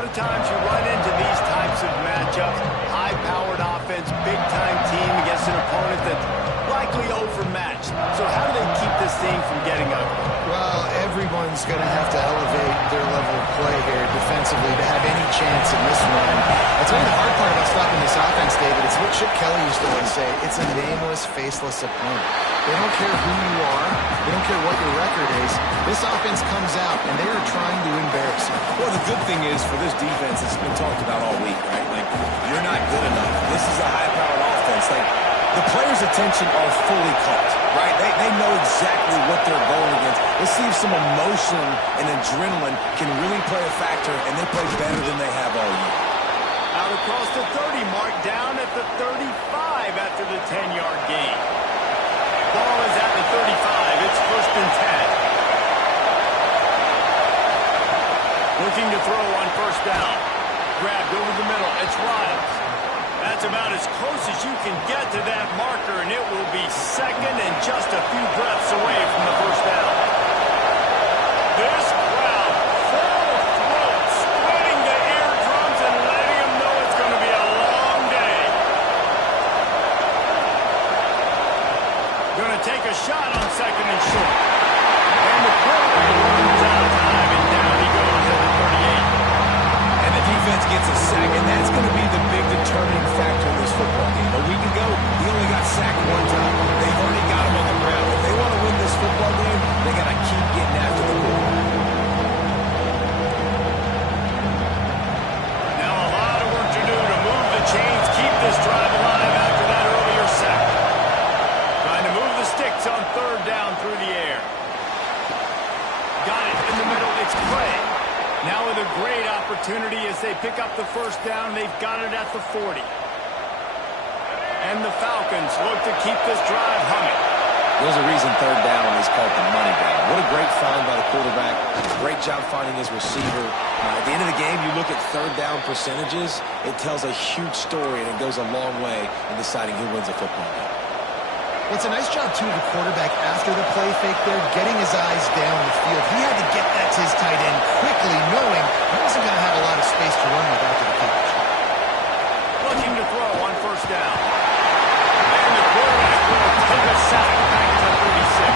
lot of times you run into these types of matchups, high-powered offense, big-time team against an opponent that's likely overmatched. So how do they keep this thing from getting ugly? Well, everyone's going to have to elevate their level of play here defensively to have any chance in this one. I'll tell you the hard part about stopping this offense, David. It's what Chip Kelly used to always say. It's a nameless, faceless opponent. They don't care who you are. They don't care what your record is. This offense comes out, and they are trying to embarrass you. Well, the good thing is for this defense, it's been talked about all week, right? Like, you're not good enough. This is a high-powered offense. Like, the players' attention are fully caught, right? They know exactly what they're going against. Let's see if some emotion and adrenaline can really play a factor, and they play better than they have all year. Out across the 30 mark, down at the 35 after the 10-yard gain. Ball is at the 35. It's 1st and 10. Looking to throw on 1st down. Grabbed over the middle. It's Riles. That's about as close as you can get to that marker, and it will be 2nd and just a few breaths away from the 1st down. This crowd full of throats, splitting the eardrums and letting them know it's going to be a long day. Going to take a shot on 2nd and short. And the quarterback runs out of time, and down he goes at the 38. And the defense gets a sack, and that's going to be the big determining factor in this football game. A week ago, he only got sacked 1 time. They've already got him on the ground. If they want to win this football game, they got to keep getting after the quarterback. Now a lot of work to do to move the chains, keep this drive alive after that earlier sack. Trying to move the sticks on 3rd down through the air. Got it in the middle. It's Clay. Now with a great opportunity as they pick up the 1st down. They've got it at the 40. And the Falcons look to keep this drive humming. There's a reason 3rd down is called the money down. What a great find by the quarterback. Great job finding his receiver. At the end of the game, you look at 3rd down percentages. It tells a huge story, and it goes a long way in deciding who wins a football game. Well, it's a nice job, too, of the quarterback after the play fake there, getting his eyes down the field. He had to get that to his tight end quickly, knowing he wasn't going to have a lot of space to run with after the catch. Looking to throw on 1st down. And the quarterback will take a sack back to the 36.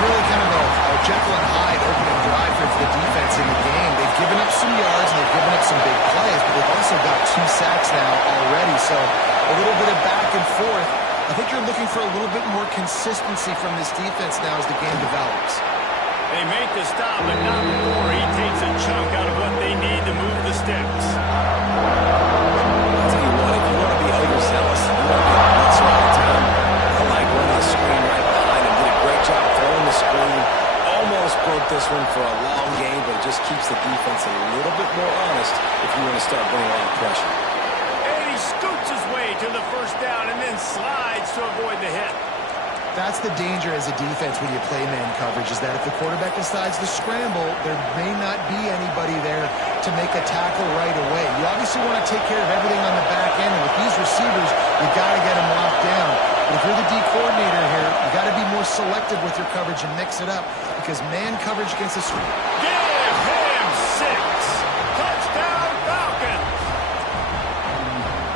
Really kind of a Jekyll and Hyde opening drive for the defense in the game. They've given up some yards and they've given up some big plays, but they've also got 2 sacks now already. So a little bit of back and forth. I think you're looking for a little bit more consistency from this defense now as the game develops. They make the stop, but not before he takes a chunk out of what they need to move the sticks. I'll tell you what, if you want to be overzealous and you want to get blitz all the time, I like running a screen right behind him. Did a great job throwing the screen. Almost broke this one for a long game, but it just keeps the defense a little bit more honest if you want to start bringing a lot of pressure. And he scoots his way to the 1st down and then slides to avoid the hit. That's the danger as a defense when you play man coverage, is that if the quarterback decides to scramble, there may not be anybody there to make a tackle right away. You obviously want to take care of everything on the back end, and with these receivers, you got to get them locked down. But if you're the D coordinator here, you got to be more selective with your coverage and mix it up, because man coverage against the screen. Give him 6. Touchdown, Falcons.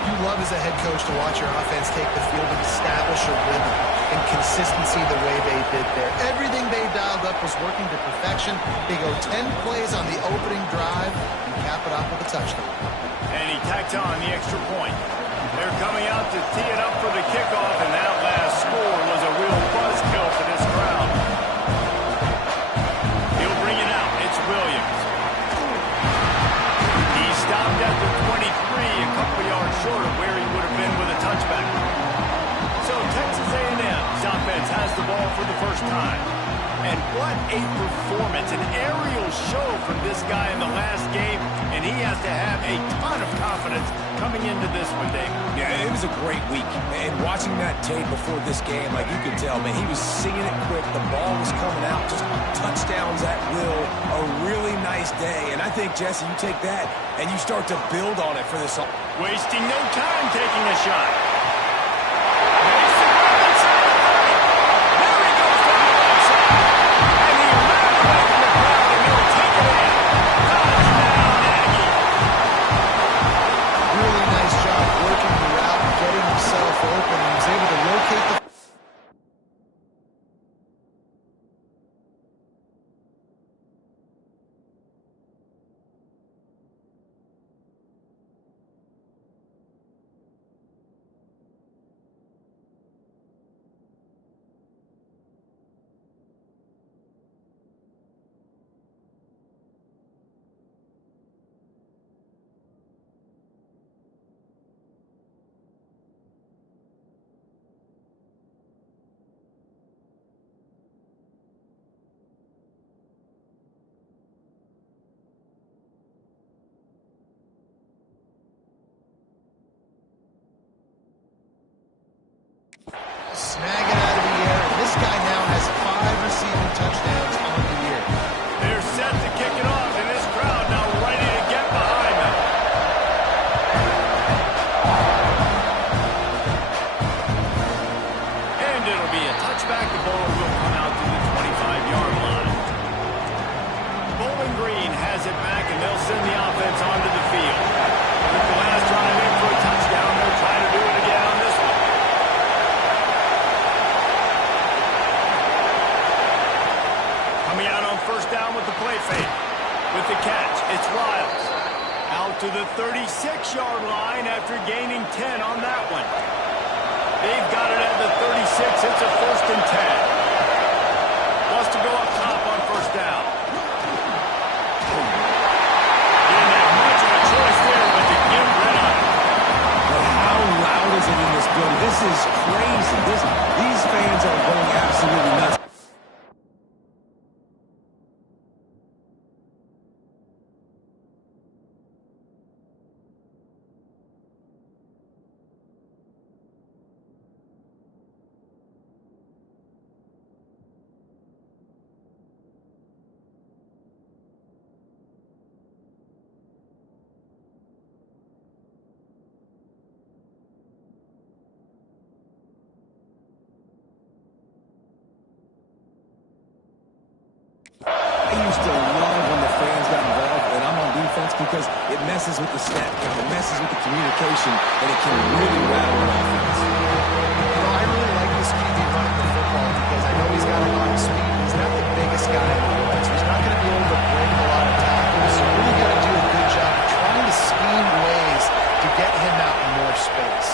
You love as a head coach to watch your offense take the field and establish a rhythm and consistency the way they did there. Everything they dialed up was working to perfection. They go 10 plays on the opening drive and cap it off with a touchdown. And he tacked on the extra point. They're coming out to tee it up for the kickoff, and that last score was a real buzzkill for this crowd. He'll bring it out. It's Williams. He stopped at the 23, a couple yards short of where he would have been with a touchback. So Texas A&M's offense has the ball for the 1st time. And what a performance, an aerial show from this guy in the last game, and he has to have a ton of confidence coming into this one, Dave. Yeah, it was a great week. And watching that tape before this game, like you could tell, man, he was singing it quick. The ball was coming out, just touchdowns at will. A really nice day. And I think, Jesse, you take that and you start to build on it for this. Wasting no time taking a shot. There he goes down the right side. And he ran away from the crowd, and he'll take it in. Touchdown, Aggies. to the 36-yard line after gaining 10 on that one. They've got it at the 36. It's a 1st and 10. Wants to go up top on 1st down. Didn't have much of a choice there, but to get rid of it. But how loud is it in this building? This is crazy. These fans are going absolutely nuts. I used to love when the fans got involved and I'm on defense because it messes with the stat count, it messes with the communication, and it can really rattle an offense. You know, I really like this QB running the football because I know he's got a lot of speed. He's not the biggest guy in the offense, so he's not going to be able to break a lot of tackles. So you really got to do a good job of trying to scheme ways to get him out in more space.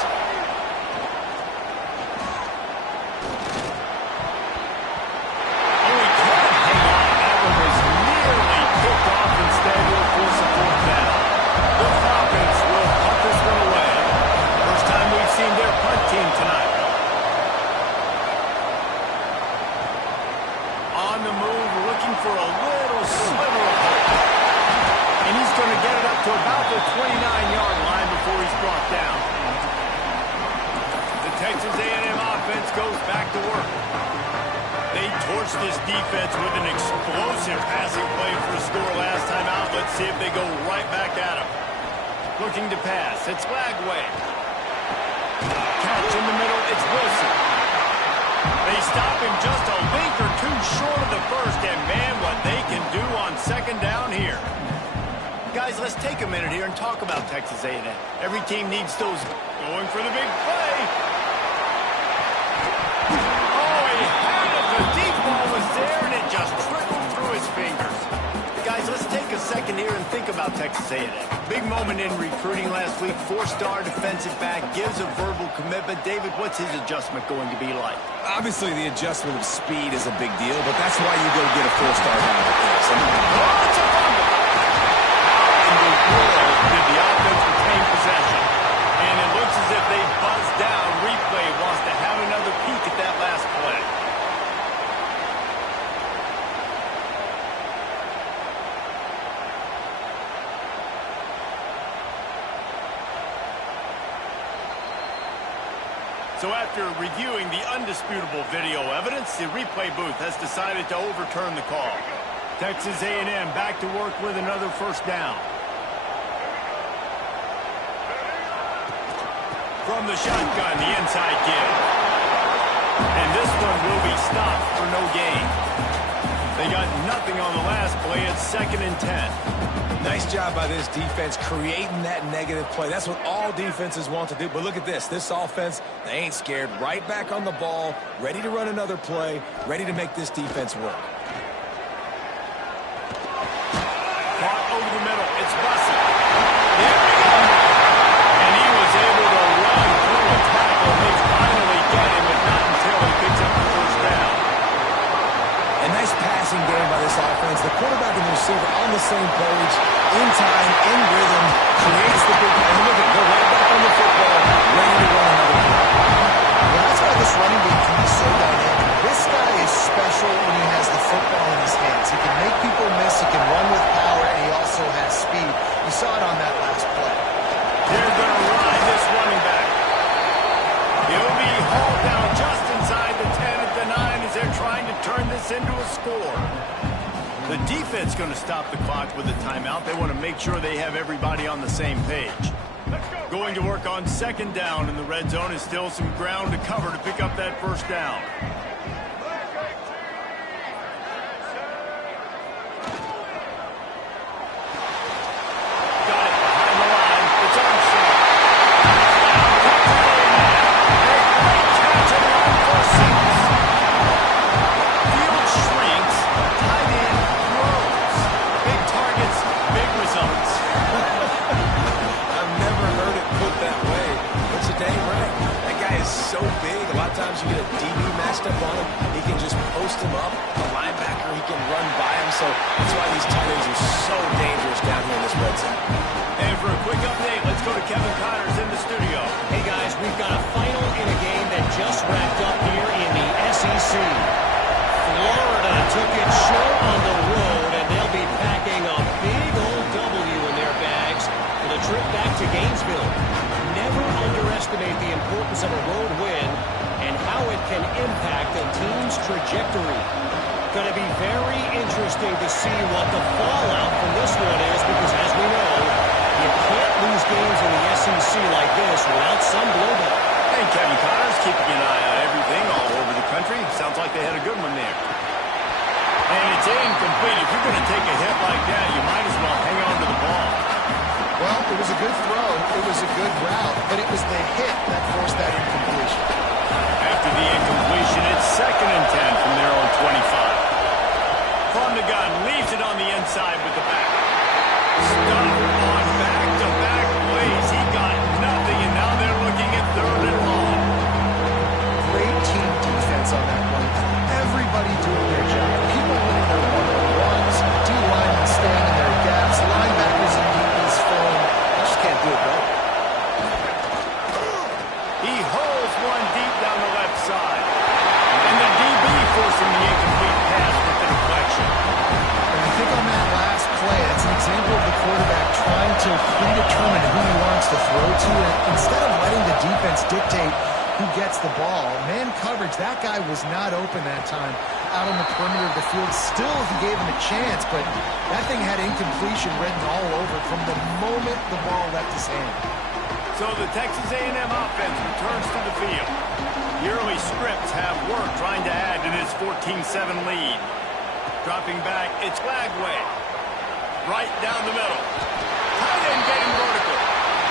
For a little sliver of hope. And he's going to get it up to about the 29-yard line before he's brought down. The Texas A&M offense goes back to work. They torched this defense with an explosive passing play for a score last time out. Let's see if they go right back at him. Looking to pass. It's Lagway. Catch in the middle. It's Wilson. They stop him just a link or two short of the first, and man, what they can do on 2nd down here. Guys, let's take a minute here and talk about Texas A&M. Every team needs those going for the big play. Oh, he had it. The deep ball was there, and it just trickled through his fingers. Guys, let's take a second here and think about Texas A&M. Big moment in recruiting last week. 4-star defensive back gives a verbal commitment. David, what's his adjustment going to be like? Obviously, the adjustment of speed is a big deal, but that's why you go get a 4-star guy like this. Oh, it's a fumble! In the world did the offense retain possession? And it looks as if they buzzed down. Replay wants to have another peek at that last play. So after reviewing the undisputable video evidence, the replay booth has decided to overturn the call. Texas A&M back to work with another 1st down. From the shotgun, the inside give. And this one will be stopped for no gain. They got nothing on the last play. It's 2nd and 10. Nice job by this defense creating that negative play. That's what all defenses want to do. But look at this. This offense, they ain't scared. Right back on the ball, ready to run another play, ready to make this defense work. Caught over the middle. It's Bussey. There we go. And he was able to run through a tackle. They finally get him, but not until he picks up the 1st down. A nice passing game by this offense. The quarterback and the receiver on the same page, in time, in rhythm, creates the big play. And look at it, go right back on the football, ready to run another play. Well, that's why this running game can be so dynamic. This guy is special when he has the football in his hands. He can make people miss, he can run with power, and he also has speed. You saw it on that last play. They're going to ride this running back. He'll be hauled down just inside the 10 at the 9 as they're trying to turn this into a score. The defense going to stop the clock with a timeout. They want to make sure they have everybody on the same page. Going to work on 2nd down in the red zone is still some ground to cover to pick up that 1st down. Got it behind the line. It's Armstrong. Field shrinks. Tight end throws. Big targets, big results. sometimes you get a DB matched up on him, he can just post him up. A linebacker, he can run by him. So that's why these tight ends are so dangerous down here in this red zone. And for a quick update, let's go to Kevin Connors in the studio. Hey, guys, we've got a final in a game that just wrapped up here in the SEC. Florida took it short on the road, and they'll be packing a big old W in their bags for the trip back to Gainesville. Never underestimate the importance of a road win and how it can impact a team's trajectory. Going to be very interesting to see what the fallout from this one is, because as we know, you can't lose games in the SEC like this without some blowback. And Kevin Connors keeping an eye on everything all over the country. Sounds like they had a good one there. And it's incomplete. If you're going to take a hit like that, you might as well hang on to the ball. Well, it was a good throw. It was a good route, but it was the hit that forced that incompletion. After the incompletion, it's 2nd and 10 from their own 25. From the gun, leaves it on the inside with the back. Stuff on back-to-back plays. He got nothing, and now they're looking at 3rd and long. Great team defense on that one. Everybody doing their job. People winning their one-on-ones, D-linemen staying in their gaps, linebackers and DBs filling. I just can't do it better. He hurls one deep down the left side. And the DB forcing the incomplete pass with the deflection. And I think on that last play, it's an example of the quarterback trying to predetermine who he wants to throw to, and instead of letting the defense dictate who gets the ball. Man coverage, that guy was not open that time out on the perimeter of the field. Still, he gave him a chance, but that thing had incompletion written all over it from the moment the ball left his hand. So the Texas A&M offense returns to the field. The early scripts have work trying to add to this 14-7 lead. Dropping back, it's Lagway. Right down the middle. Tight end getting vertical.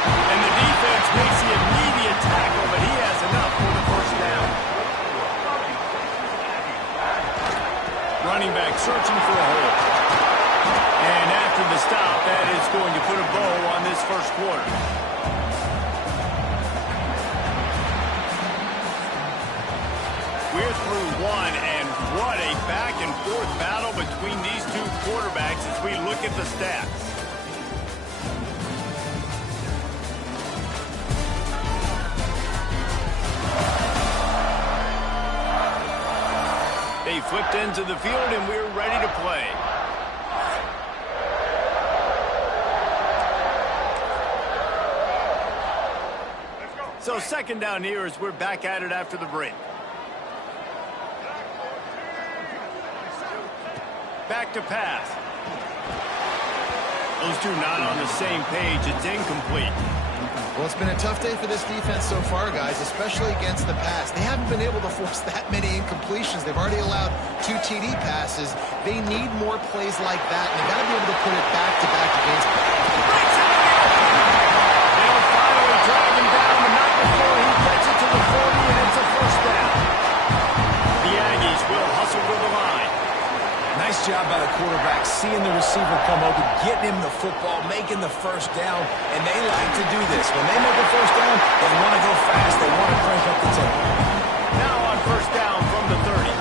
And the defense makes the immediate tackle, but he has enough for the first down. Running back searching for a hole. And after the stop, that is going to put a bow on this first quarter. We're through one, and what a back-and-forth battle between these two quarterbacks as we look at the stats. They flipped into the field, and we're ready to play. So 2nd down here as we're back at it after the break. Back to pass. Those two not on the same page. It's incomplete. Well, it's been a tough day for this defense so far, guys, especially against the pass. They haven't been able to force that many incompletions. They've already allowed 2 TD passes. They need more plays like that, and they've got to be able to put it back-to-back against them. They'll finally drag him down, but not before he gets it to the 40, and it's a first down. The Aggies will hustle to the line. Nice job by the quarterback, seeing the receiver come open, getting him the football, making the first down, and they like to do this. When they make a first down, they want to go fast. They want to crank up the tempo. Now on first down from the 30.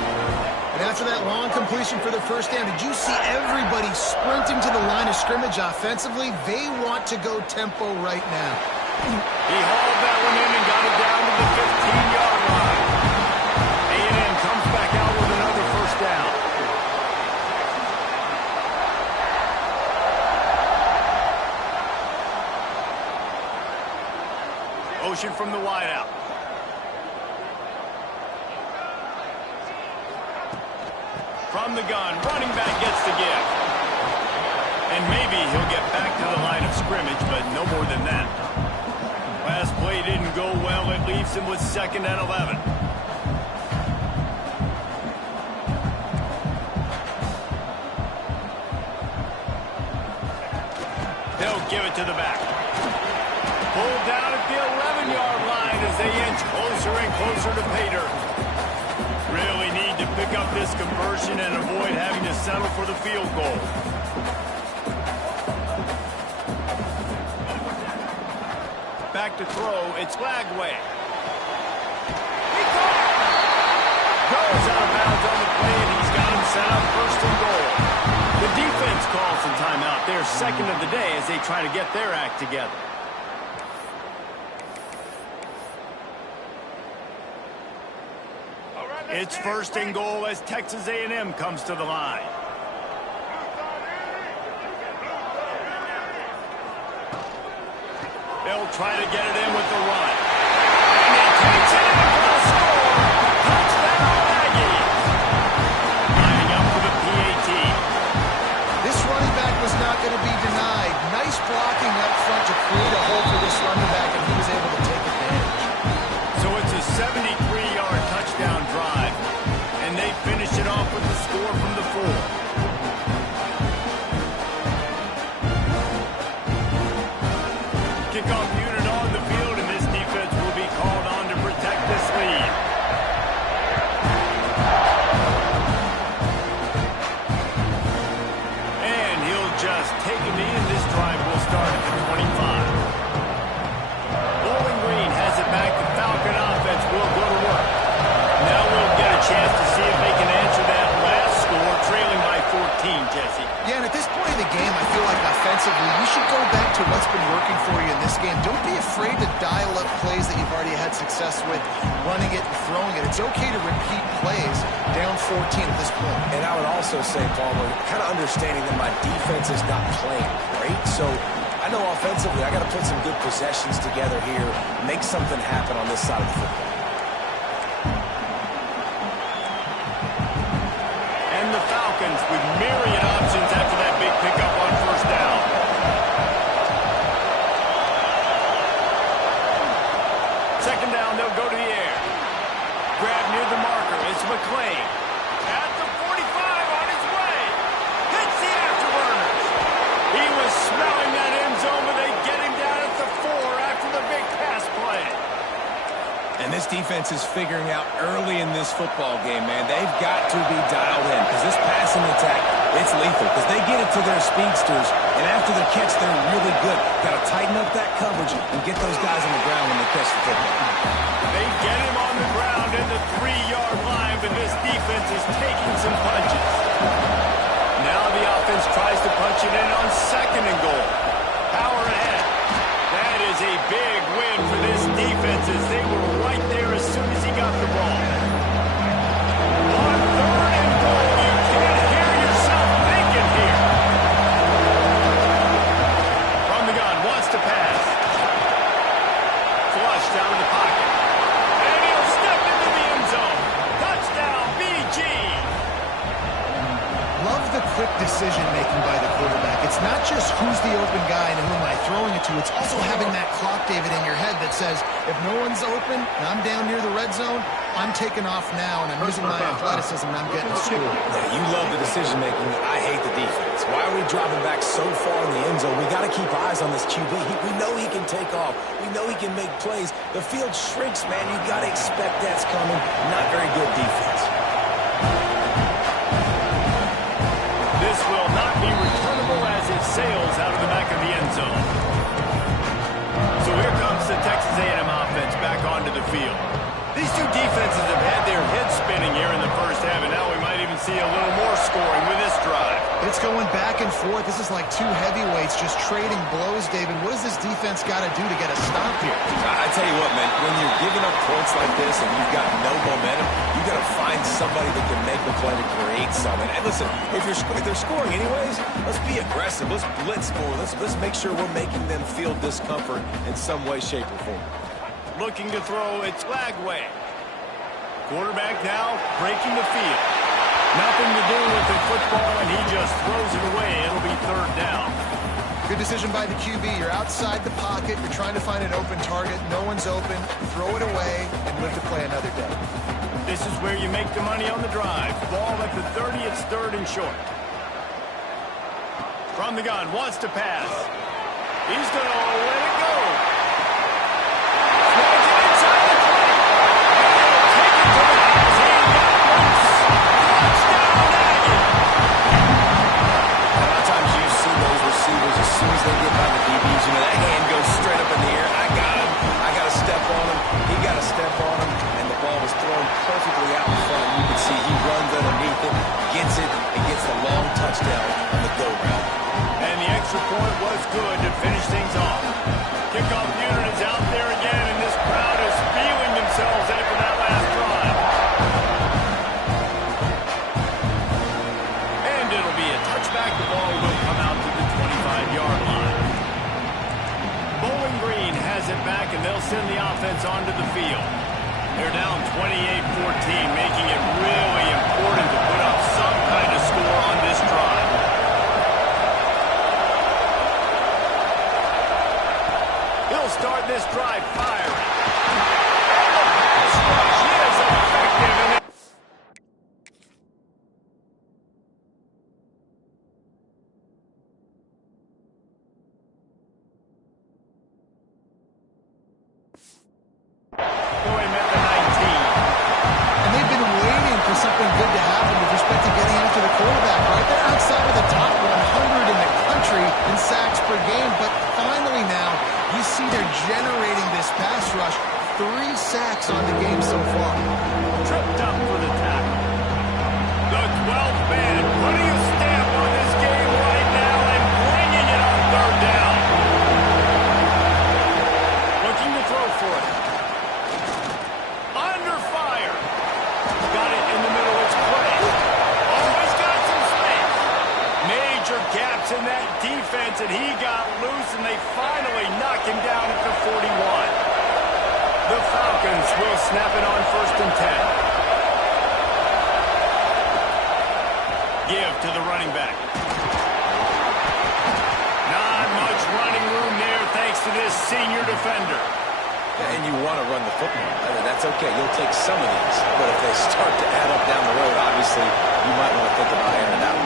And after that long completion for the first down, did you see everybody sprinting to the line of scrimmage offensively? They want to go tempo right now. He hauled that one in and got it down to the 15-yard line. A&M comes back out with another first down. Ocean from the wideout. From the gun, running back gets the give. And maybe he'll get back to the line of scrimmage, but no more than that. Last play didn't go well. It leaves him with 2nd and 11. They'll give it to the back. Pulled down at the 11-yard line as they inch closer and closer to pay dirt. Really need to pick up this conversion and avoid having to settle for the field goal. Back to throw, it's Lagway. He caught it! goes out of bounds on the play, and he's got him set up first and goal. The defense calls some timeout. They're second of the day as they try to get their act together. It's first and goal as Texas A&M comes to the line. They'll try to get it in with the run. And he takes it in for the score. Touchdown, Aggies. Lining up for the PAT. This running back was not going to be denied. Nice blocking up front to create a hole for this running back, and he was able to take advantage. So it's a 73-yard touchdown drive, and they finish it off with the score from the 4. Kickoff unit on the field, and this defense will be called on to protect this lead. And he'll just take a knee, and this drive will start at the 25. Bowling Green has it back. The Falcon offense will go to work. Now we'll get a chance to see if they can answer that last score, trailing by 14, Jesse. Yeah, and at this point in the game, I feel like offensively, you should go back to what's been working for you in this game. Don't be afraid to dial up plays that you've already had success with, running it and throwing it. It's okay to repeat plays down 14 at this point. And I would also say, Palmer, kind of understanding that my defense is not playing great, so I know offensively I got to put some good possessions together here, make something happen on this side of the football. And the Falcons with myriad options after that big pickup on first down. Second down, they'll go to the air. Grab near the marker. It's McClain. At the 45 on his way. Hits the afterburners. He was smelling that end zone, but they get him down at the 4 after the big pass play. And this defense is figuring out early in this football game, man, they've got to be dialed in because this passing attack, it's lethal because they get it to their speedsters, and after the catch, they're really good. Got to tighten up that coverage and get those guys on the ground when they catch the football. They get him on the ground in the 3-yard line, but this defense is taking some punches. Now the offense tries to punch it in on second and goal. Power ahead. That is a big win for this defense as they were right there as soon as he got the ball. On third and goal, you can't hear yourself thinking here. From the gun, wants to pass. Flushed out of the pocket. And he'll step into the end zone. Touchdown, BG. Love the quick decision-making by the quarterback. It's not just who's the open guy and who am I throwing it to. It's also having that clock, David, in your head that says, if no one's open and I'm down near the red zone, I'm taking off now, and I'm using my athleticism, and I'm getting a score. Yeah, you love the decision-making. I hate the defense. Why are we dropping back so far in the end zone? We got to keep eyes on this QB. We know he can take off. We know he can make plays. The field shrinks, man. You got to expect that's coming. Not very good defense. This will not be returnable as it sails out of the back of the end zone. So here comes the Texas A&M offense back onto the field. These two defenses have had their heads spinning here in the first half, and now we might even see a little more scoring with this drive. It's going back and forth. This is like two heavyweights just trading blows, David. What does this defense got to do to get a stop here? I tell you what, man, when you're giving up points like this and you've got no momentum, you got to find somebody that can make the play to create something. And listen, if they're scoring anyways, let's be aggressive. Let's blitz more. Let's make sure we're making them feel discomfort in some way, shape, or form. Looking to throw, it's Lagway. Quarterback now breaking the field. Nothing to do with the football, and he just throws it away. It'll be third down. Good decision by the QB. You're outside the pocket. You're trying to find an open target. No one's open. Throw it away and live to play another day. This is where you make the money on the drive. Ball at the 30, it's third and short. From the gun, wants to pass. He's going to let it go. Slides it inside the 20. And he'll take it to the house. He got loose. Touchdown, Aggies. A lot of times you see those receivers as soon as they get by the DBs, you know, that hand goes straight up in the air. I got him. I got to step on him. He got to step on him. And the ball was thrown perfectly out in front. You kickoff unit is out there again, and this crowd is feeling themselves after that last drive. And it'll be a touchback. The ball will come out to the 25-yard line. Bowling Green has it back, and they'll send the offense onto the field. They're down 28-14, making it really important to put up some kind of score on this drive. He'll start this drive firing. This rush is effective. Something good to happen with respect to getting after the quarterback, right? They're outside of the top 100 in the country in sacks per game, but finally now you see they're generating this pass rush. 3 sacks on the game so far. Tripped up for the tackle. The 12th man putting a stamp on this game right now and bringing it on third down. Looking to throw for it. Under fire. Got it in the middle. It's Clay. Oh, he's got some space. Major gaps in that defense, and he got loose, and they finally knock him down at the 41. The Falcons will snap it on 1st and 10. Give to the running back. Not much running room there thanks to this senior defender. And you want to run the football. That's okay. You'll take some of these. But if they start to add up down the road, obviously, you might want to think about airing it out.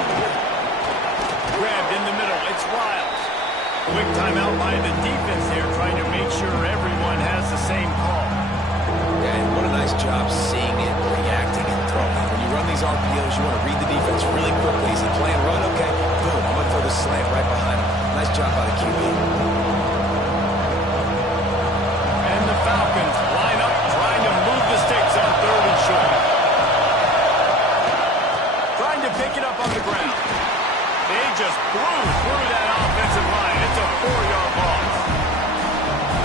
Grabbed in the middle. It's Riles. Quick timeout by the defense there, trying to make sure everyone has the same call. Yeah, and what a nice job seeing it, reacting, and throwing. When you run these RPOs, you want to read the defense really quickly. Is he playing run? Okay. Boom. I'm going to throw the slant right behind him. Nice job by the QB. Falcons line up, trying to move the sticks on 3rd and short. Trying to pick it up on the ground. They just blew through that offensive line. It's a 4-yard loss.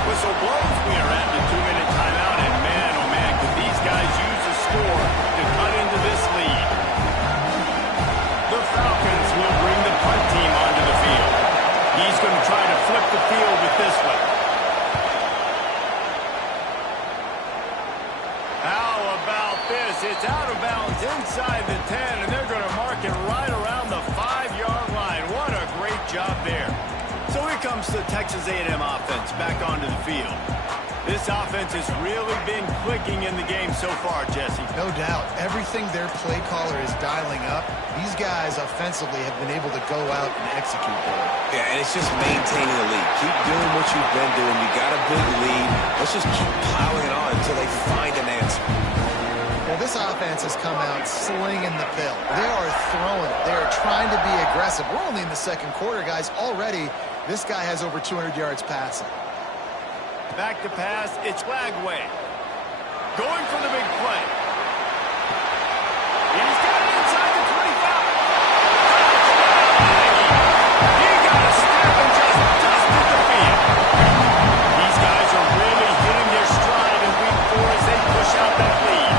Whistle blows. We are at the 2-minute timeout, and man, oh man, could these guys use a score to cut into this lead. The Falcons will bring the punt team onto the field. He's going to try to flip the field with this one. It's out of bounds inside the 10, and they're going to mark it right around the 5-yard line. What a great job there. So here comes the Texas A&M offense back onto the field. This offense has really been clicking in the game so far, Jesse. No doubt. Everything their play caller is dialing up, these guys offensively have been able to go out and execute there. Yeah, and it's just maintaining the lead. Keep doing what you've been doing. You got a big lead. Let's just keep piling it on until they find an answer. Well, this offense has come out slinging the pill. They are throwing it. They are trying to be aggressive. We're only in the 2nd quarter, guys. Already, this guy has over 200 yards passing. Back to pass. It's Lagway. Going for the big play. He's got it inside the 25. He got a step and just dusted the field. These guys are really hitting their stride in week 4 as they push out that lead.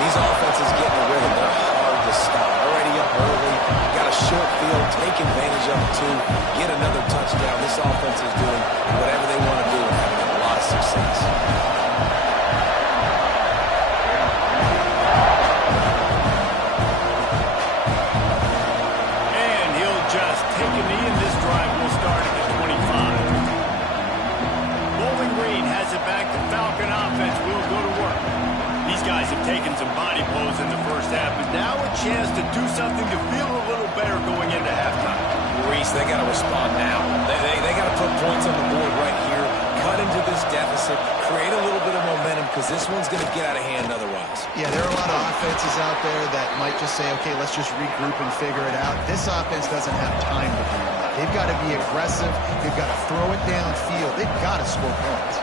These offenses get in the rhythm. They're hard to stop. Already up early. Got a short field. Take advantage of it, too. Get another touchdown. This offense is doing whatever they want to do and having a lot of success. And he'll just take a knee, and this drive will start at the 25. Bowling Green has it back. The Falcon offense will go to work. These guys have taken some body blows in the first half, but now a chance to do something to feel a little better going into halftime. Reese, they got to respond now. They got to put points on the board right here, cut into this deficit, create a little bit of momentum, because this one's going to get out of hand otherwise. Yeah, there are a lot of offenses out there that might just say, okay, let's just regroup and figure it out. This offense doesn't have time to do that. They've got to be aggressive. They've got to throw it downfield. They've got to score points.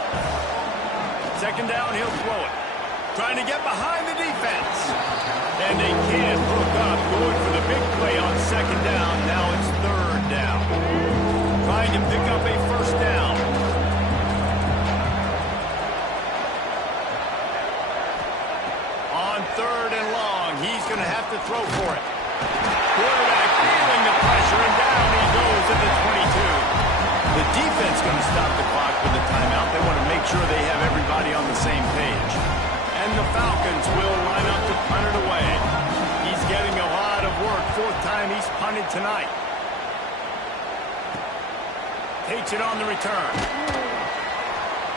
2nd down, he'll throw it. Trying to get behind the defense. And they can't hook up. Going for the big play on 2nd down. Now it's 3rd down. Trying to pick up a 1st down. throw for it. Quarterback feeling the pressure, and down he goes at the 22. The defense going to stop the clock with the timeout. They want to make sure they have everybody on the same page. And the Falcons will line up to punt it away. He's getting a lot of work. Fourth time he's punted tonight. Takes it on the return.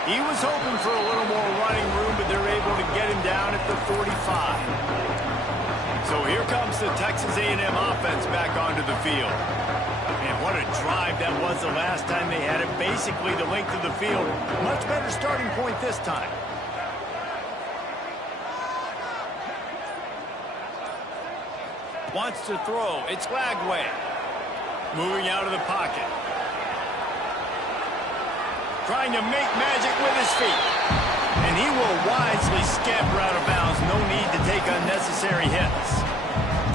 He was hoping for a little more running room, but they're able to get him down at the 45. So here comes the Texas A&M offense back onto the field. And what a drive that was the last time they had it. Basically the length of the field. Much better starting point this time. Wants to throw. It's Lagway. Moving out of the pocket. Trying to make magic with his feet. And he will wisely scamper out of bounds. No need to take unnecessary hits.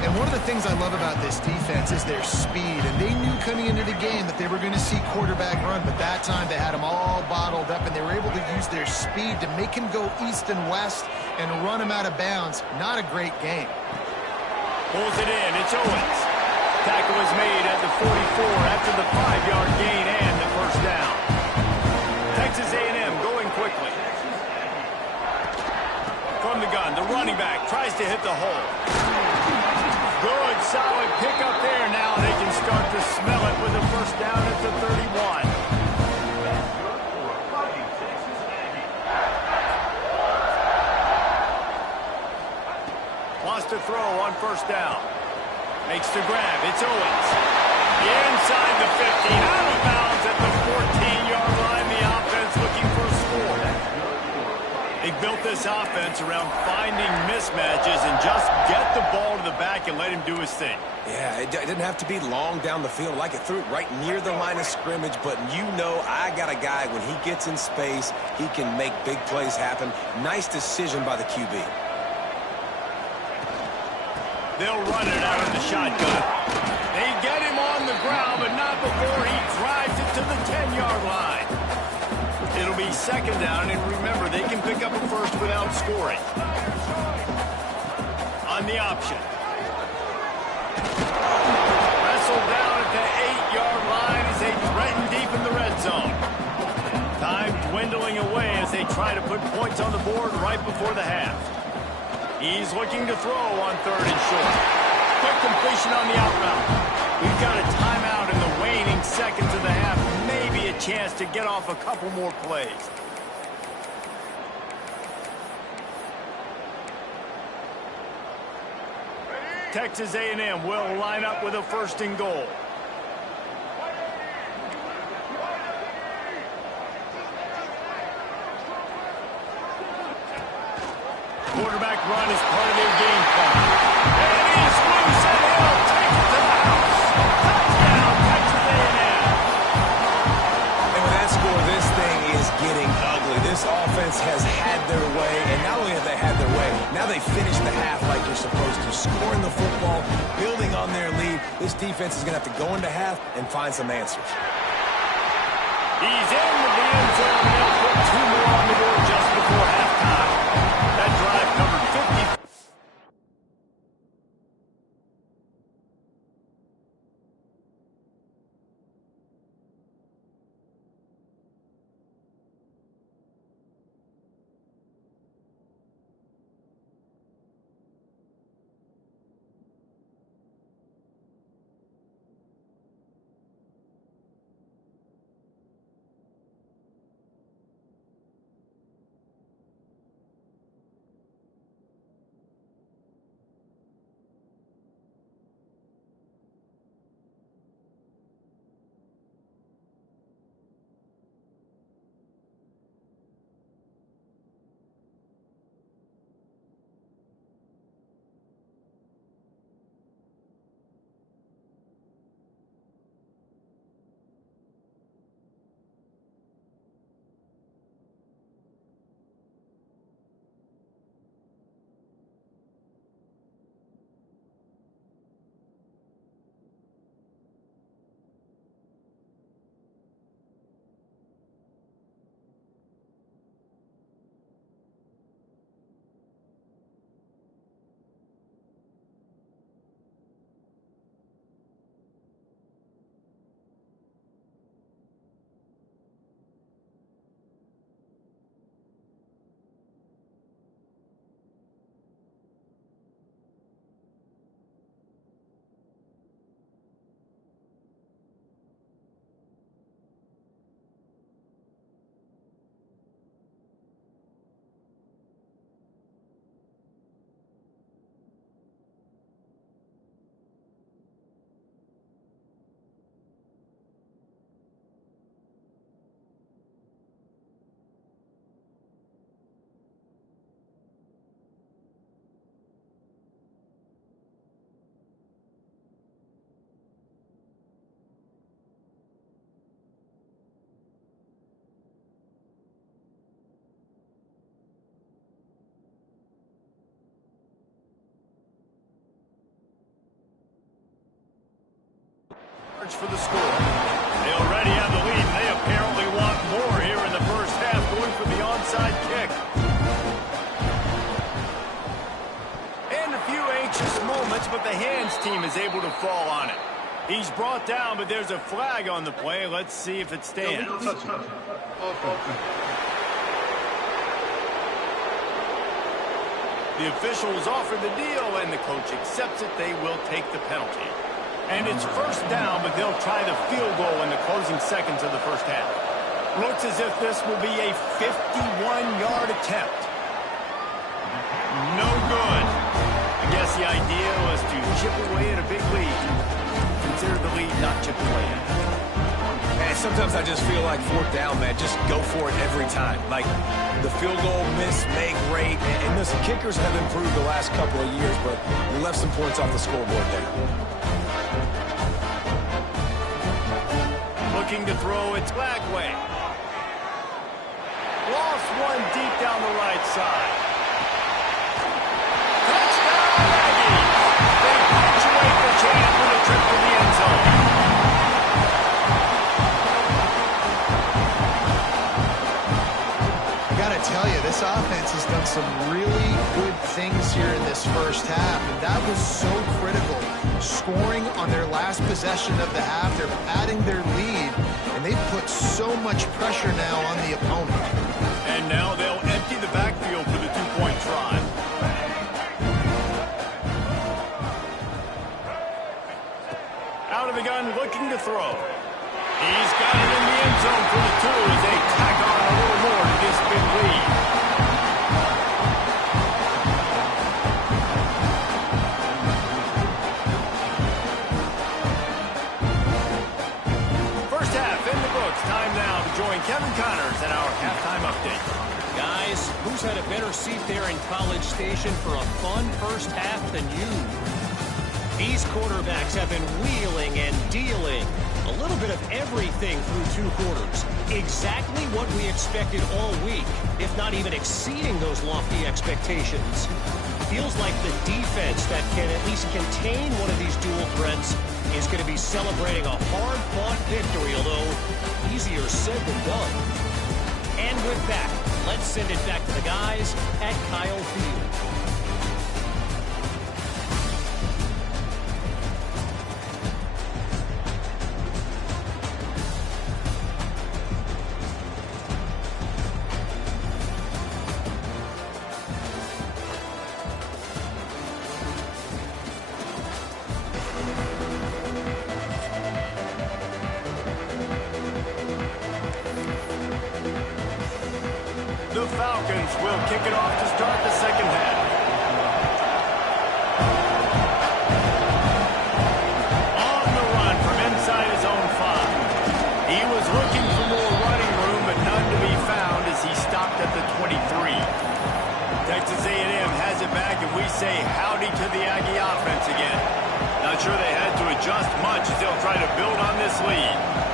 And one of the things I love about this defense is their speed. And they knew coming into the game that they were going to see quarterback run. But that time they had him all bottled up, and they were able to use their speed to make him go east and west and run him out of bounds. Not a great game. Pulls it in. It's Owens. Tackle is made at the 44 after the 5-yard gain and the first down. Texas A&M going quickly. From the gun, the running back tries to hit the hole. Good, solid pickup there. Now they can start to smell it with a first down at the 31. Wants to throw on first down. Makes the grab. It's Owens. Inside the 15. Out of bounds at the 14-yard line. The offense looking for a score. They built this offense around finding mismatches and just get the ball to the back and let him do his thing. Yeah, it didn't have to be long down the field. Like it threw it right near the line of scrimmage, but you know I got a guy, when he gets in space, he can make big plays happen. Nice decision by the QB. They'll run it out of the shotgun. They get him on the ground, but not before he drives it to the 10-yard line. It'll be second down, and remember, they can pick up a first without scoring. On the option. Wrestled down at the 8-yard line as they threaten deep in the red zone. Time dwindling away as they try to put points on the board right before the half. He's looking to throw on third and short. Quick completion on the outbound. We've got a timeout in the waning seconds of the half. Maybe a chance to get off a couple more plays. Texas A&M will line up with a first and goal. Quarterback run is part of their game plan. And he's loose, and he'll take it to the house. Touchdown, Texas A&M. And with that score, this thing is getting ugly. This offense has had their way, and not only have they had their way, now they finish the half like they're supposed to, scoring the football, building on their lead. This defense is going to have to go into half and find some answers. He's in the end zone. They'll put two more on the board just before halftime. That drive covered 50. for the score. They already have the lead, and they apparently want more here in the first half, going for the onside kick. And a few anxious moments, but the hands team is able to fall on it. He's brought down, but there's a flag on the play. Let's see if it stands. The officials offer the deal, and the coach accepts it. They will take the penalty. And it's first down, but they'll try the field goal in the closing seconds of the first half. Looks as if this will be a 51-yard attempt. No good. I guess the idea was to chip away at a big lead. Consider the lead not chipped away at. And sometimes I just feel like fourth down, man, just go for it every time. Like the field goal miss, make rate. And listen, kickers have improved the last couple of years, but we left some points off the scoreboard there. Looking to throw, it's Lagway. Lost one deep down the right side. Touchdown, Aggies! They punctuate the chance with a trip to the end zone. I gotta tell you, this offense has done some really good things here in this first half, and that was so critical. Scoring on their last possession of the half, they're padding their lead, and they've put so much pressure now on the opponent. And now they'll empty the backfield for the two-point try. Out of the gun, looking to throw. He's got it in the end zone for the two as they tack on a little more to this big lead. First half in the books. Time now to join Kevin Connors in our halftime update. Guys, who's had a better seat there in College Station for a fun first half than you? These quarterbacks have been wheeling and dealing. A little bit of everything through two quarters. Exactly what we expected all week, if not even exceeding those lofty expectations. Feels like the defense that can at least contain one of these dual threats is going to be celebrating a hard-fought victory, although easier said than done. And with that, let's send it back to the guys at Kyle Field. The Falcons will kick it off to start the second half. On the run from inside his own 5. He was looking for more running room, but none to be found as he stopped at the 23. Texas A&M has it back, and we say howdy to the Aggie offense again. Not sure they had to adjust much as they'll try to build on this lead.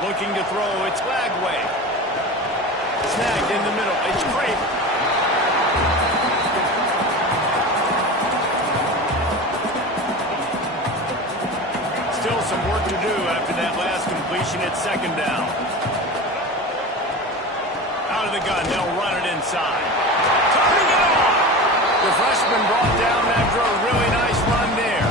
Looking to throw, it's Lagway. Snagged in the middle, it's Craven. Still some work to do after that last completion at second down. Out of the gun, they'll run it inside. Turning it on! The freshman brought down after a really nice run there.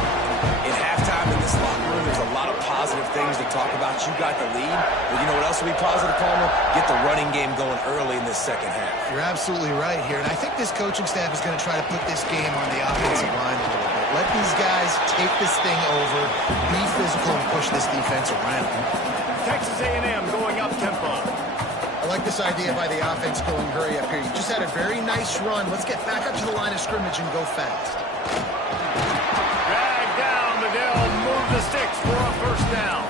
In halftime in this locker room, there's a lot of positive things to talk about. You got the lead, but you know what else will be positive, Palmer? Get the running game going early in this second half. You're absolutely right here, and I think this coaching staff is going to try to put this game on the offensive line a little bit. Let these guys take this thing over, be physical, and push this defense around. Texas A&M going up-tempo. I like this idea by the offense going hurry up here. You just had a very nice run. Let's get back up to the line of scrimmage and go fast. Drag down, but they'll move the sticks for a first down.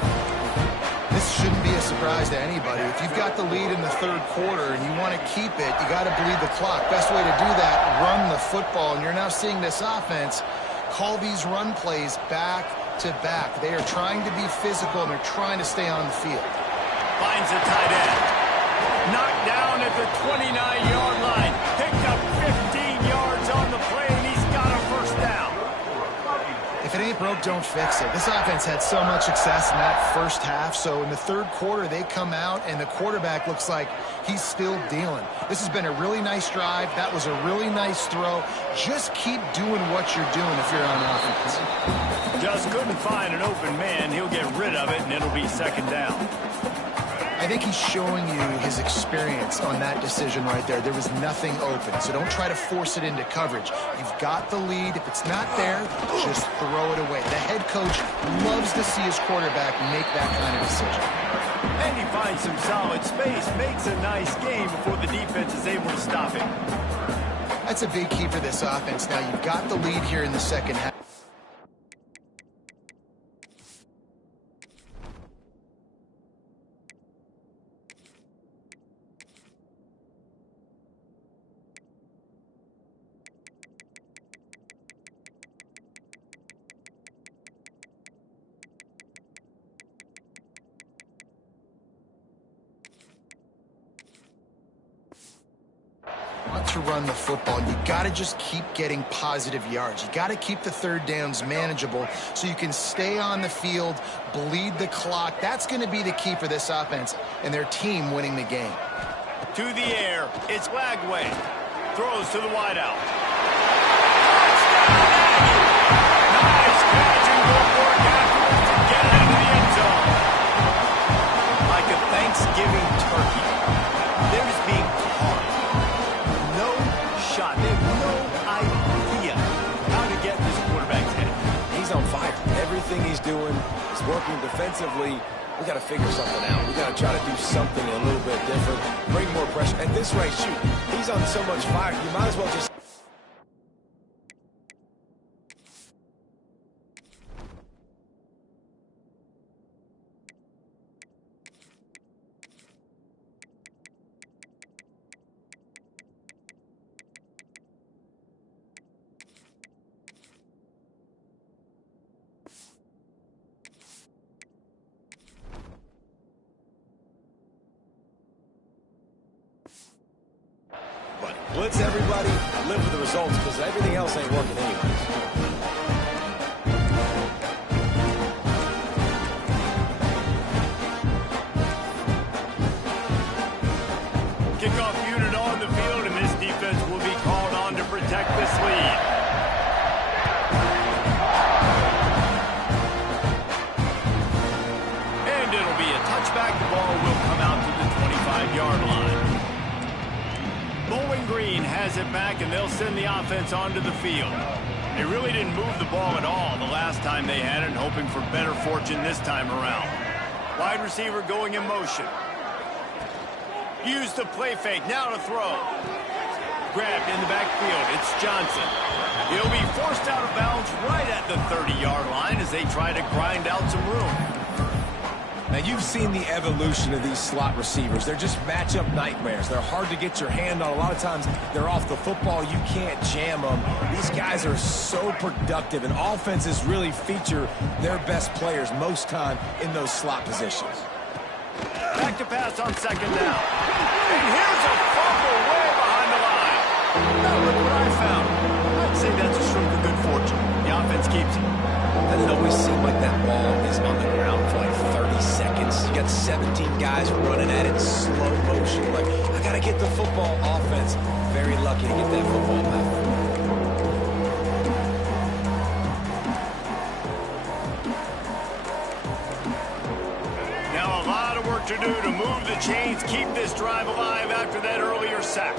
This shouldn't be a surprise to anybody. If you've got the lead in the third quarter and you want to keep it, you got to bleed the clock. Best way to do that, run the football. And you're now seeing this offense call these run plays back to back. They are trying to be physical, and they're trying to stay on the field. Finds a tight end. Knocked down at the 29-yard line. Picked up 15 yards on the play broke, don't fix it. This offense had so much success in that first half, so in the third quarter, they come out, and the quarterback looks like he's still dealing. This has been a really nice drive. That was a really nice throw. Just keep doing what you're doing if you're on offense. Just couldn't find an open man. He'll get rid of it, and it'll be second down. I think he's showing you his experience on that decision right there. There was nothing open, so don't try to force it into coverage. You've got the lead. If it's not there, just throw it away. The head coach loves to see his quarterback make that kind of decision. And he finds some solid space, makes a nice game before the defense is able to stop him. That's a big key for this offense. Now, you've got the lead here in the second half. To run the football, you got to just keep getting positive yards. You got to keep the third downs manageable so you can stay on the field, bleed the clock. That's going to be the key for this offense and their team winning the game. To the air, it's Lagway. Throws to the wideout. Nice catch and good work afterwards to get it into the end zone. Like a Thanksgiving turkey, they're just being caught. No shot. They have no idea how to get this quarterback's head. He's on fire. Everything he's doing is working defensively. We got to figure something out. We got to try to do something a little bit different, bring more pressure. At this rate, shoot, he's on so much fire. You might as well just... blitz everybody, live with the results, because everything else ain't working anyways. Kickoff unit on the field, and this defense will be called on to protect this lead. And it'll be a touchback. The ball will come out to the 25-yard line. Bowling Green has it back, and they'll send the offense onto the field. They really didn't move the ball at all the last time they had it, hoping for better fortune this time around. Wide receiver going in motion. Use the play fake, now to throw. Grabbed in the backfield, it's Johnson. He'll be forced out of bounds right at the 30-yard line as they try to grind out some room. Now, you've seen the evolution of these slot receivers. They're just matchup nightmares. They're hard to get your hand on. A lot of times, they're off the football. You can't jam them. These guys are so productive, and offenses really feature their best players most time in those slot positions. Back to pass on second down. And here's a fumble way behind the line. Now, look what I found. I'd say that's a stroke of good fortune. The offense keeps it. And it always seems like that ball is on the ground for like 30 seconds. You got 17 guys running at it in slow motion. Like, I got to get the football. Offense, very lucky to get that football back. Now a lot of work to do to move the chains, keep this drive alive after that earlier sack.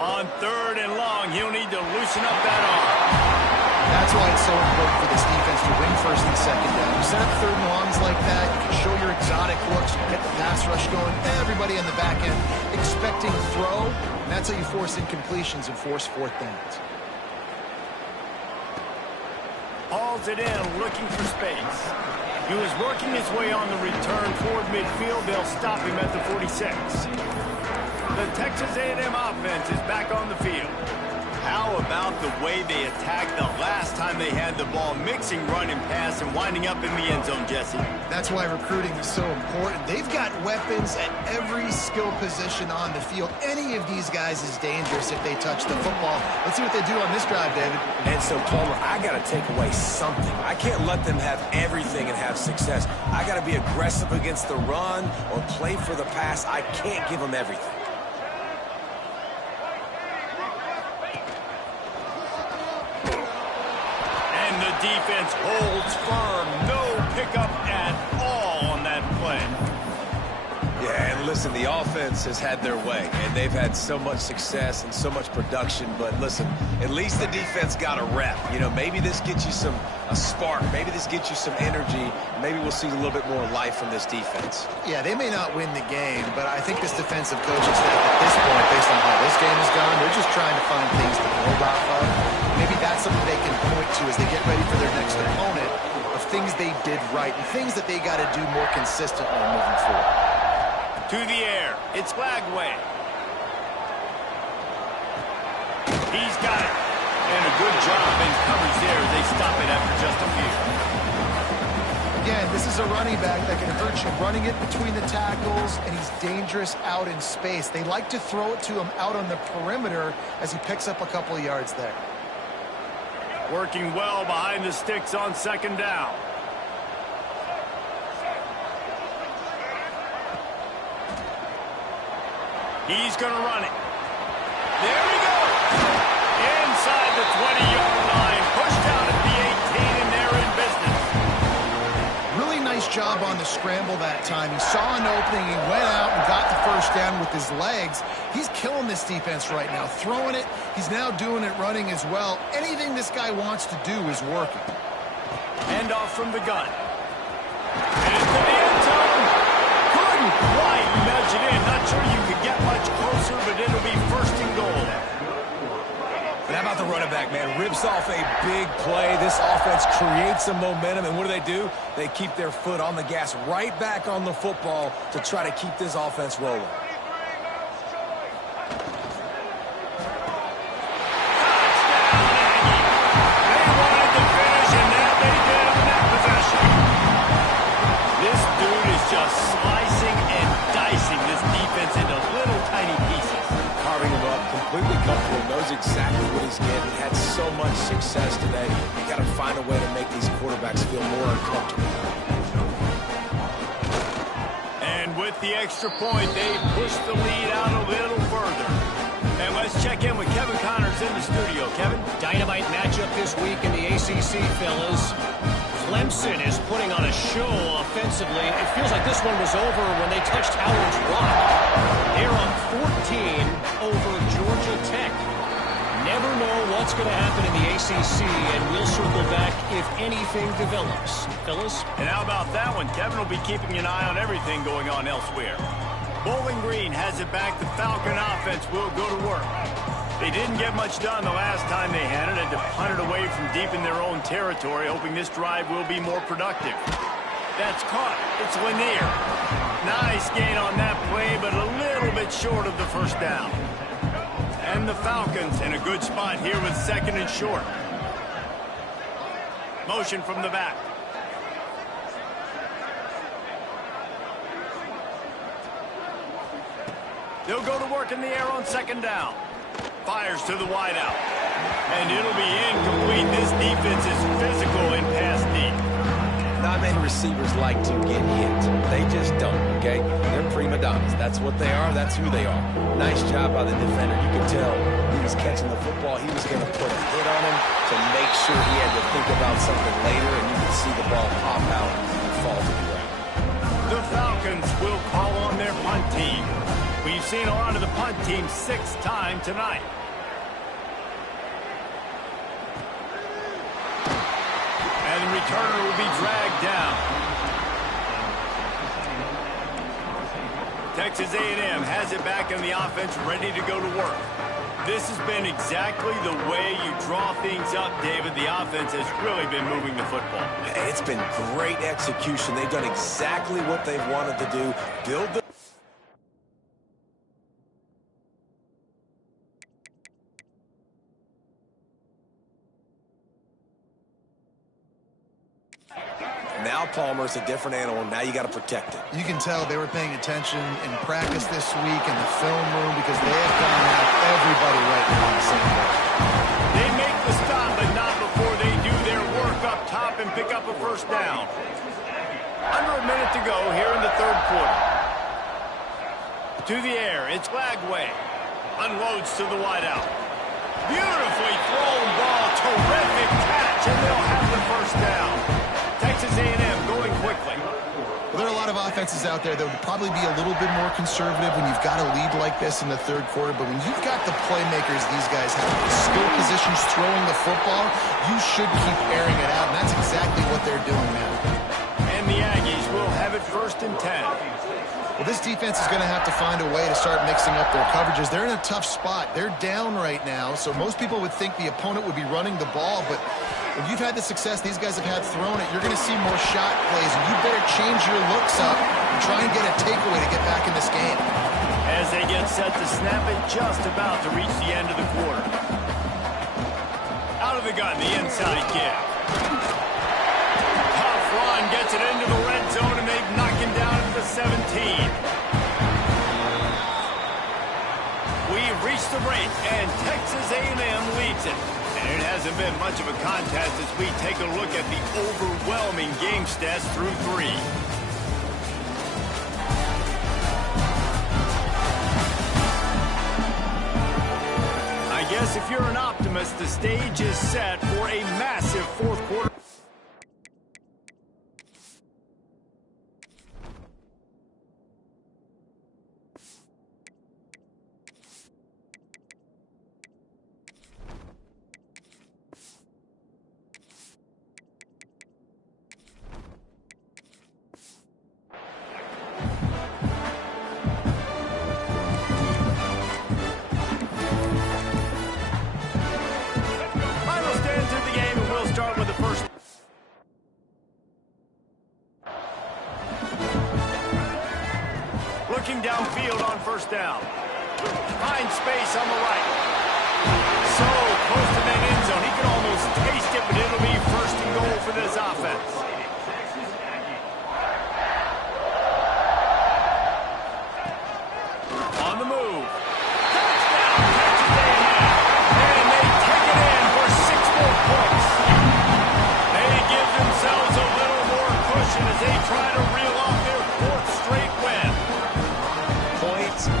On third and long, he'll need to loosen up that arm. That's why it's so important for this defense to win first and second down. You set up third and longs like that, you can show your exotic looks, you get the pass rush going, everybody on the back end expecting throw, and that's how you force incompletions and force fourth downs. Hauls it in, looking for space. He was working his way on the return toward midfield. They'll stop him at the 46. The Texas A&M offense is back on the field. How about the way they attacked the last time they had the ball, mixing run and pass and winding up in the end zone, Jesse? That's why recruiting is so important. They've got weapons at every skill position on the field. Any of these guys is dangerous if they touch the football. Let's see what they do on this drive, David. And so, Palmer, I got to take away something. I can't let them have everything and have success. I got to be aggressive against the run or play for the pass. I can't give them everything. Defense holds firm. No pickup at all on that play. Yeah, and listen, the offense has had their way, and they've had so much success and so much production. But listen, at least the defense got a rep. You know, maybe this gets you a spark. Maybe this gets you some energy. Maybe we'll see a little bit more life from this defense. Yeah, they may not win the game, but I think this defensive coaching staff at this point, based on how this game has gone, they're just trying to find things to build off of. Maybe that's something they can point to as they get ready for their next opponent, of things they did right and things that they got to do more consistently moving forward. To the air. It's Lagway. He's got it. And a good job in coverage there as they stop it after just a few. Again, this is a running back that can hurt you running it between the tackles, and he's dangerous out in space. They like to throw it to him out on the perimeter as he picks up a couple of yards there. Working well behind the sticks on second down. He's going to run it. There he goes. Inside the 20-yard line. Pushed down at the 18, and they're in business. Really nice job on the scramble that time. He saw an opening. He went out and got the first down with his legs. He's killing this defense right now. Throwing it. He's now doing it running as well. Anything this guy wants to do is working. Hand off from the gun. And into the end zone. Couldn't quite nudge it in. Not sure you could get much closer, but it'll be first and goal. And how about the running back, man? Rips off a big play. This offense creates some momentum, and what do? They keep their foot on the gas right back on the football to try to keep this offense rolling. Exactly what he's getting. Had so much success today. You got to find a way to make these quarterbacks feel more uncomfortable. And with the extra point, they push the lead out a little further. And let's check in with Kevin Connors in the studio. Kevin? Dynamite matchup this week in the ACC, fellas. Clemson is putting on a show offensively. It feels like this one was over when they touched Howard's Rock. They're up 14 over Georgia Tech. Never know what's going to happen in the ACC, and we'll circle back if anything develops. Fellas? And how about that one? Kevin will be keeping an eye on everything going on elsewhere. Bowling Green has it back. The Falcon offense will go to work. They didn't get much done the last time they had it. Had to punt it away from deep in their own territory, hoping this drive will be more productive. That's caught. It's Lanier. Nice gain on that play, but a little bit short of the first down. And the Falcons in a good spot here with second and short. Motion from the back. They'll go to work in the air on second down. Fires to the wideout. And it'll be incomplete. This defense is physical in pass deep. Not many receivers like to get hit. They just don't, okay? They're prima donnas. That's what they are. That's who they are. Nice job by the defender. You could tell he was catching the football. He was going to put a hit on him to make sure he had to think about something later, and you could see the ball pop out and fall to the ground. The Falcons will call on their punt team. We've seen a lot of the punt team 6 times tonight. And the returner will be dragged down. Texas A&M has it back in the offense, ready to go to work. This has been exactly the way you draw things up, David. The offense has really been moving the football. It's been great execution. They've done exactly what they've wanted to do. Build the Now Palmer's a different animal. Now you got to protect it. You can tell they were paying attention in practice this week in the film room because they have gone at everybody right now in the same way. They make the stop, but not before they do their work up top and pick up a first down. Under a minute to go here in the third quarter. To the air, it's Lagway. Unloads to the wideout. Beautifully thrown ball. Terrific catch, and they'll have the first down. Texas A&M going quickly. Well, there are a lot of offenses out there that would probably be a little bit more conservative when you've got a lead like this in the third quarter, but when you've got the playmakers these guys have, the skill positions throwing the football, you should keep airing it out, and that's exactly what they're doing now. And the Aggies will have it 1st and 10. Well, this defense is going to have to find a way to start mixing up their coverages. They're in a tough spot. They're down right now, so most people would think the opponent would be running the ball, but when you've had the success these guys have had throwing it, you're going to see more shot plays, and you better change your looks up and try and get a takeaway to get back in this game. As they get set to snap it, just about to reach the end of the quarter. Out of the gun, the inside kick. Tough run, gets it into the red zone, and they've knocked him down at the 17. We've reached the break, and Texas A&M leads it. And it hasn't been much of a contest as we take a look at the overwhelming game stats through 3. I guess if you're an optimist, the stage is set for a massive fourth quarter. Looking downfield on first down. Finds space on the right. So close to that end zone. He can almost taste it, but it'll be 1st and goal for this offense. On the move. Touchdown, Texas A&M. And they take it in for 6 more points. They give themselves a little more cushion as they try to reel off their 4th straight win.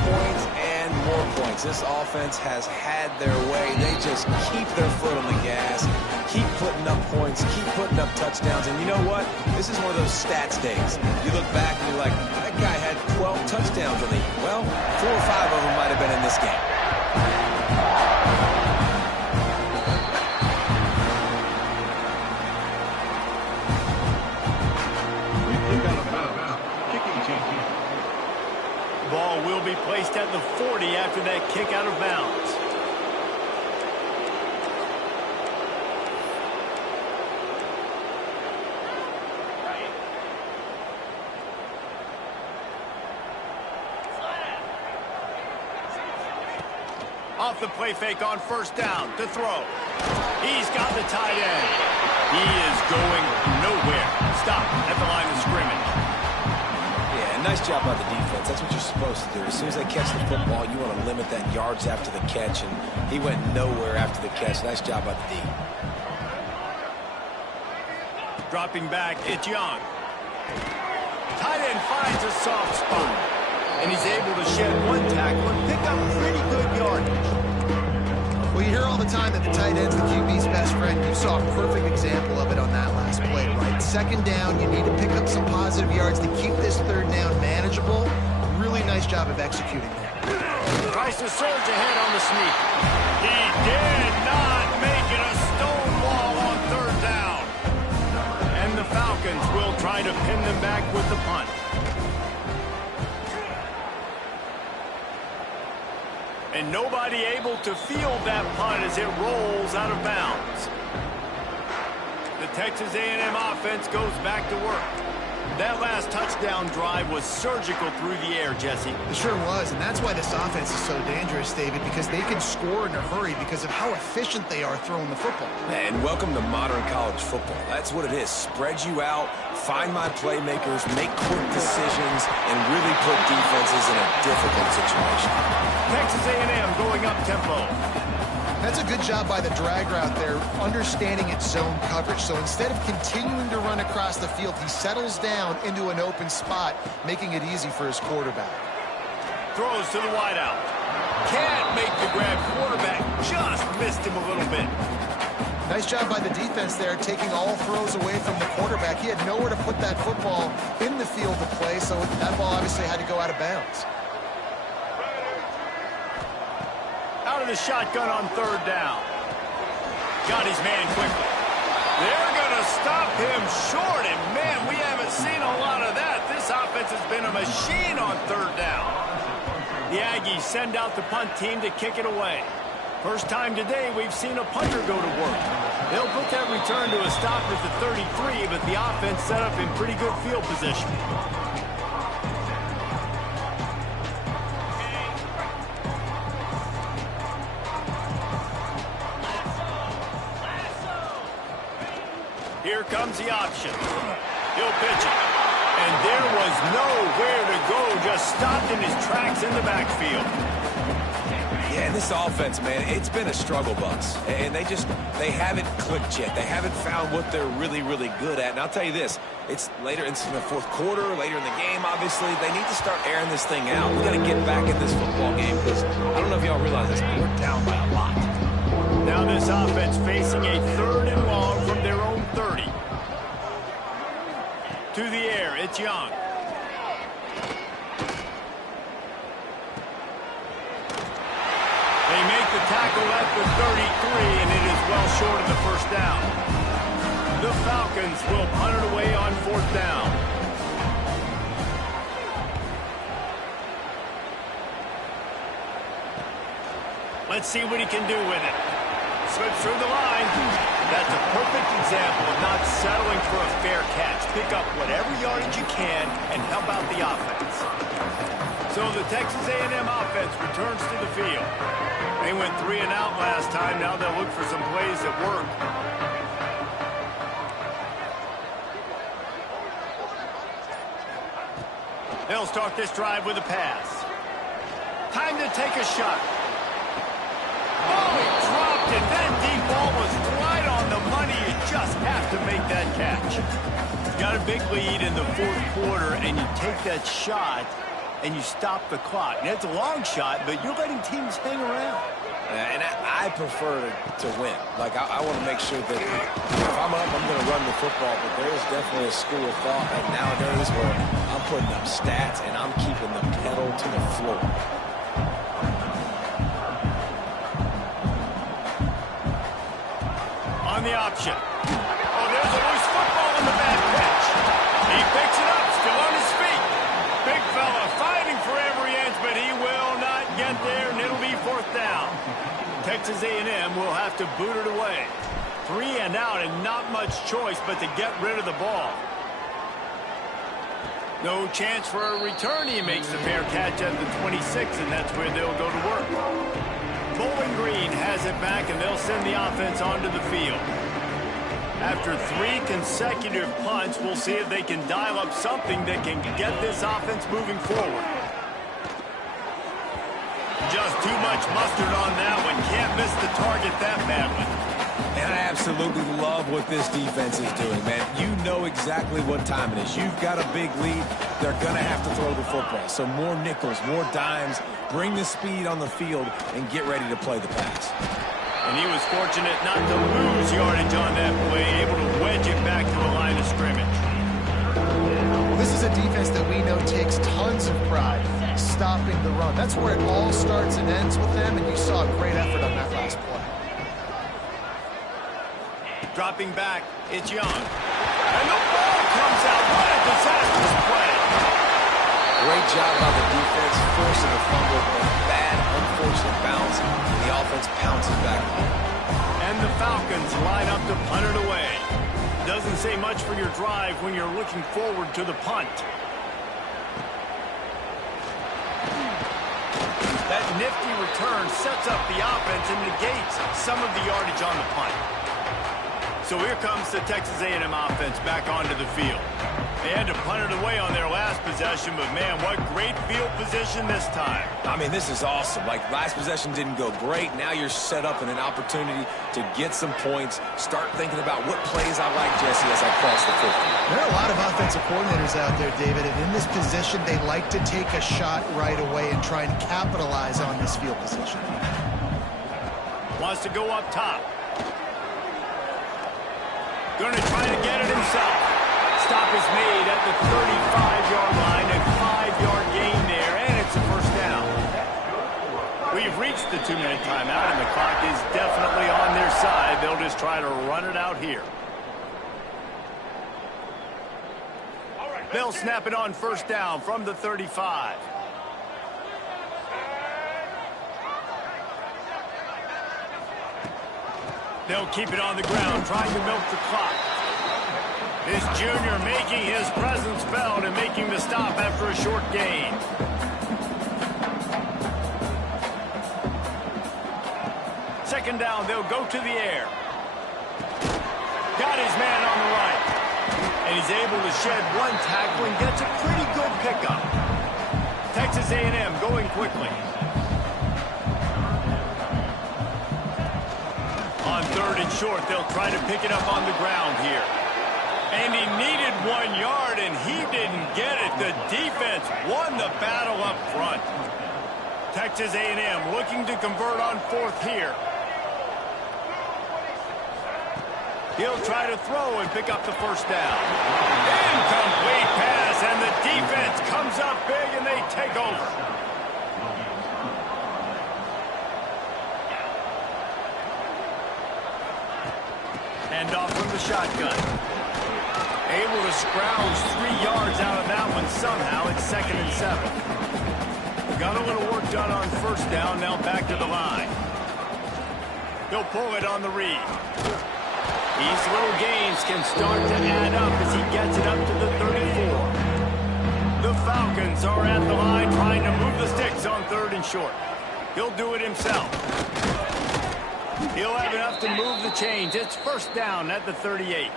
Points, and more points. This offense has had their way. They just keep their foot on the gas, keep putting up points, keep putting up touchdowns. And you know what? This is one of those stats days. You look back and you're like, that guy had 12 touchdowns in the year. Well, 4 or 5 of them might have been in this game. Ball will be placed at the 40 after that kick out of bounds. Off the play fake on first down to throw. He's got the tight end. He is going nowhere. Stop at the line of scrimmage. Nice job by the defense. That's what you're supposed to do. As soon as they catch the football, you want to limit that yards after the catch, and he went nowhere after the catch. Nice job by the D. Dropping back, it's Young. Tight end finds a soft spot, and he's able to shed 1 tackle and pick up pretty good yardage. Well, you hear all the time that the tight end's the QB's best friend. You saw a perfect example of it on that last play, right? 2nd down, you need to pick up some positive yards to keep this 3rd down manageable. Really nice job of executing there. Tries to surge ahead on the sneak. He did not make it a stone wall on 3rd down. And the Falcons will try to pin them back with the punt. And nobody able to field that punt as it rolls out of bounds. The Texas A&M offense goes back to work. That last touchdown drive was surgical through the air, Jesse. It sure was, and that's why this offense is so dangerous, David, because they can score in a hurry because of how efficient they are throwing the football. And welcome to modern college football. That's what it is. Spread you out, find my playmakers, make quick decisions, and really put defenses in a difficult situation. Texas A&M going up tempo. That's a good job by the drag route there, understanding its zone coverage. So instead of continuing to run across the field, he settles down into an open spot, making it easy for his quarterback. Throws to the wideout. Can't make the grab. Quarterback just missed him a little bit. Nice job by the defense there, taking all throws away from the quarterback. He had nowhere to put that football in the field to play, so that ball obviously had to go out of bounds. Out of the shotgun on third down. Got his man quickly. They're going to stop him short, and man, we haven't seen a lot of that. This offense has been a machine on third down. The Aggies send out the punt team to kick it away. First time today we've seen a punter go to work. They'll put that return to a stop at the 33, but the offense set up in pretty good field position. Here comes the option. He'll pitch it. And there was nowhere to go, just stopped in his tracks in the backfield. Yeah, and this offense, man, it's been a struggle bus. And they haven't clicked yet. They haven't found what they're really, really good at. And I'll tell you this, it's later in the fourth quarter, later in the game, obviously. They need to start airing this thing out. We got to get back in this football game because I don't know if y'all realize this, but we're down by a lot. Now this offense facing a 3rd and long from their own 30. To the air, it's Young. They make the tackle at the 33, and it is well short of the first down. The Falcons will punt it away on 4th down. Let's see what he can do with it. Slips through the line. That's a perfect example of not settling for a fair catch. Pick up whatever yardage you can and help out the offense. So the Texas A&M offense returns to the field. They went 3 and out last time. Now they'll look for some plays that work. They'll start this drive with a pass. Time to take a shot. Oh, he dropped it. That deep ball was right on the money. You just have to make that catch. You got a big lead in the 4th quarter, and you take that shot, and you stop the clock. Now, it's a long shot, but you're letting teams hang around. And I prefer to win. Like, I want to make sure that if I'm up, I'm going to run the football. But there is definitely a school of thought that nowadays where I'm putting up stats and I'm keeping the pedal to the floor. On the option. Oh, there's a loose football in the bad pitch. He picks it up, still on his feet. Big fella fighting for every inch, but he will not get there, and it'll be 4th down. Texas A&M will have to boot it away. 3 and out, and not much choice but to get rid of the ball. No chance for a return. He makes the fair catch at the 26, and that's where they'll go to work. Bowling Green has it back, and they'll send the offense onto the field. After 3 consecutive punts, we'll see if they can dial up something that can get this offense moving forward. Just too much mustard on that one. Can't miss the target that badly. And I absolutely love what this defense is doing, man. You know exactly what time it is. You've got a big lead. They're going to have to throw the football. So more nickels, more dimes. Bring the speed on the field and get ready to play the pass. And he was fortunate not to lose yardage on that play, able to wedge it back to the line of scrimmage. Well, this is a defense that we know takes tons of pride stopping the run. That's where it all starts and ends with them, and you saw a great effort on that last play. Dropping back, it's Young. And the ball comes out. What a disastrous play. Great job by the defense, forcing a fumble, but bad, unfortunate bounce. And the offense pounces back. And the Falcons line up to punt it away. doesn't say much for your drive when you're looking forward to the punt. That nifty return sets up the offense and negates some of the yardage on the punt. So here comes the Texas A&M offense back onto the field. They had to punt it away on their last possession, but man, what great field position this time. I mean, this is awesome. Like, last possession didn't go great. Now you're set up in an opportunity to get some points. Start thinking about what plays I like, Jesse, as I cross the 50. There are a lot of offensive coordinators out there, David, and in this position, they like to take a shot right away and try and capitalize on this field position. Wants to go up top. Going to try to get it himself. Stop is made at the 35-yard line, a 5-yard gain there, and it's a first down. We've reached the 2-minute timeout, and the clock is definitely on their side. They'll just try to run it out here. They'll snap it on first down from the 35. They'll keep it on the ground, trying to milk the clock. This junior making his presence felt and making the stop after a short gain. Second down, they'll go to the air. Got his man on the right. And he's able to shed one tackle and gets a pretty good pickup. Texas A&M going quickly. On third and short, they'll try to pick it up on the ground here. And he needed 1 yard, and he didn't get it. The defense won the battle up front. Texas A&M looking to convert on fourth here. He'll try to throw and pick up the first down. Incomplete pass, and the defense comes up big, and they take over. Hand off from the shotgun. Able to scrounge 3 yards out of that one somehow. It's 2nd and 7. Got a little work done on first down. Now back to the line. He'll pull it on the read. These little gains can start to add up as he gets it up to the 34. The Falcons are at the line trying to move the sticks on third and short. He'll do it himself. He'll have enough to move the chains. It's first down at the 38.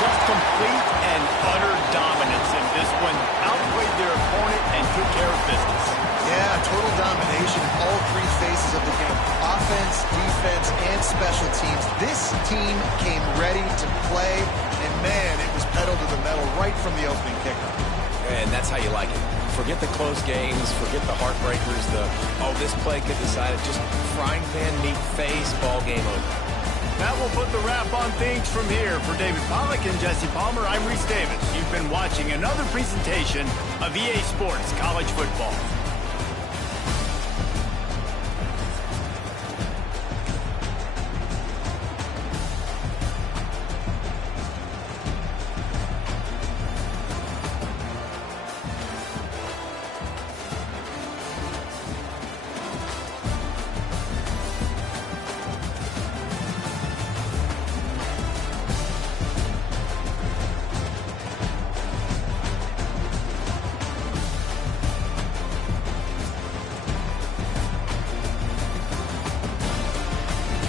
Just complete and utter dominance in this one. Outplayed their opponent and took care of business. Yeah, total domination in all 3 phases of the game. Offense, defense, and special teams. This team came ready to play, and man, it was pedal to the metal right from the opening kickoff. And that's how you like it. Forget the close games, forget the heartbreakers, this play could decide it. Just frying pan, meat face, ball game over. That will put the wrap on things from here. For David Pollack and Jesse Palmer, I'm Reese Davis. You've been watching another presentation of EA Sports College Football.